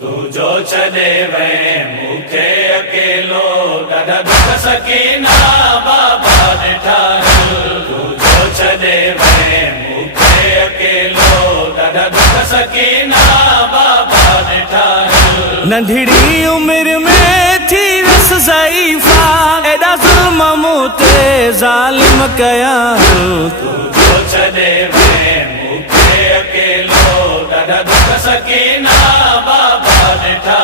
तू जो चले वे मुखे अकेलो ॾाढा दुख सकीना बाबा ॾिठा। तू जो चले वे मुखे अकेलो ॾाढा दुख सकीना बाबा ॾिठा। नंढड़ी उम्र में थी वस ज़ईफ़ा, एॾा ज़ुल्म मूं ते ज़ालिम कया। तू जो चले वे मुखे अकेलो ॾाढा दुख सकीना बाबा ॾिठा।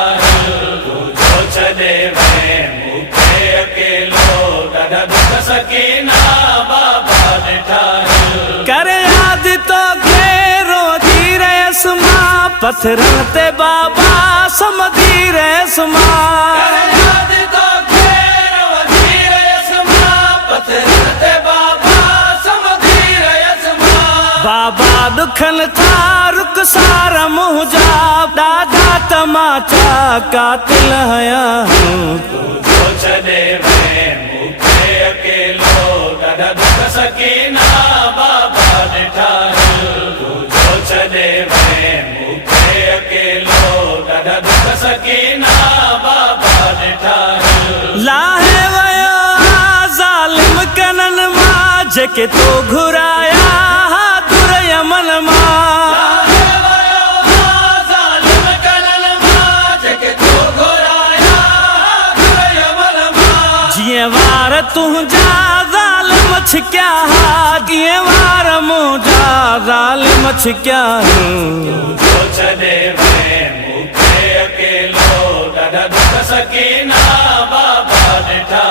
तू जो चले वे मुखे अकेलो ॾाढा दुख सकीना बाबा ॾिठा। करे याद तो घेरो थी रहियस मां, पत्थरनि ते बाबा समधी रहियस मां। करे याद तो घेरो थी रहियस मां, पत्थरनि ते बाबा समधी रहियस मां। बाबा दुखन था रुखसार मुंहिंजा, ॾाढा तमाचा कातिल हया। तू जो चले वे मुखे अकेलो ॾाढा दुख सकीना बाबा ॾिठा। तू जो चले वे मुखे अकेलो ॾाढा दुख सकीना बाबा ॾिठा। लाहे वयो ज़ालिम कनन मां, जेके तो घुराया दुर यमन मां। जीअं वार तुंहिंजा ज़ालिम छिकिया हा, जीअं वार मुंहिंजा ज़ालिम छिकिया। जो चले वे मुखे अकेलो ॾाढा दुख सकीना बाबा ॾिठा।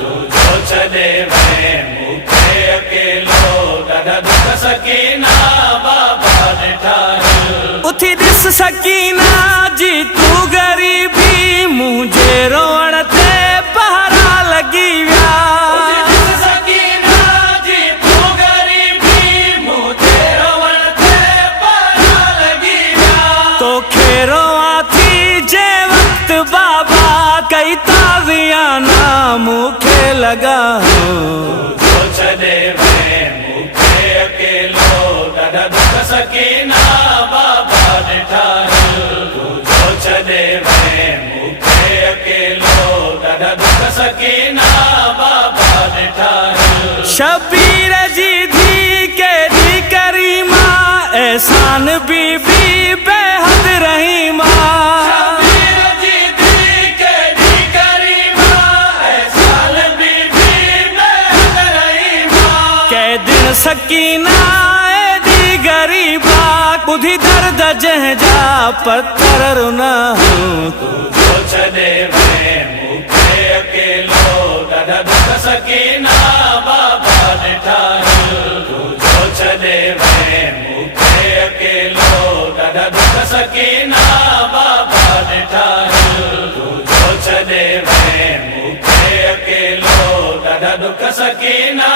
तू जो चले वे मुखे अकेलो ॾाढा दुख सकीना बाबा ॾिठा। उथी ॾिस सकीना जी तू ग़रीबी, मुंहिंजे रोअण ते पहरा लॻी विया। तोखे रोआं थी जे वक़्त बाबा, कई ताज़ियाना मूंखे लॻा। जो चले वे मुखे अकेलो ॾाढा दुख सकीना बाबा ॾिठा। तू जो चले वे मुखे अकेलो ॾाढा दुख सकीना बाबा ॾिठा। शबीर जी धी केॾी करीमा, एहसान बीबी बेहद रहीमा। कैदिन सकीना एॾी ग़रीबा, ॿुधी दर्द जंहिंजा पत्थर रुना। तू जो चले वे मुखे अकेलो ॾाढा दुख सकीना बाबा ॾिठा। तू जो चले वे मुखे अकेलो ॾाढा दुख सकीना बाबा ॾिठा। तू जो चले वे मुखे अकेलो ॾाढा दुख सकीना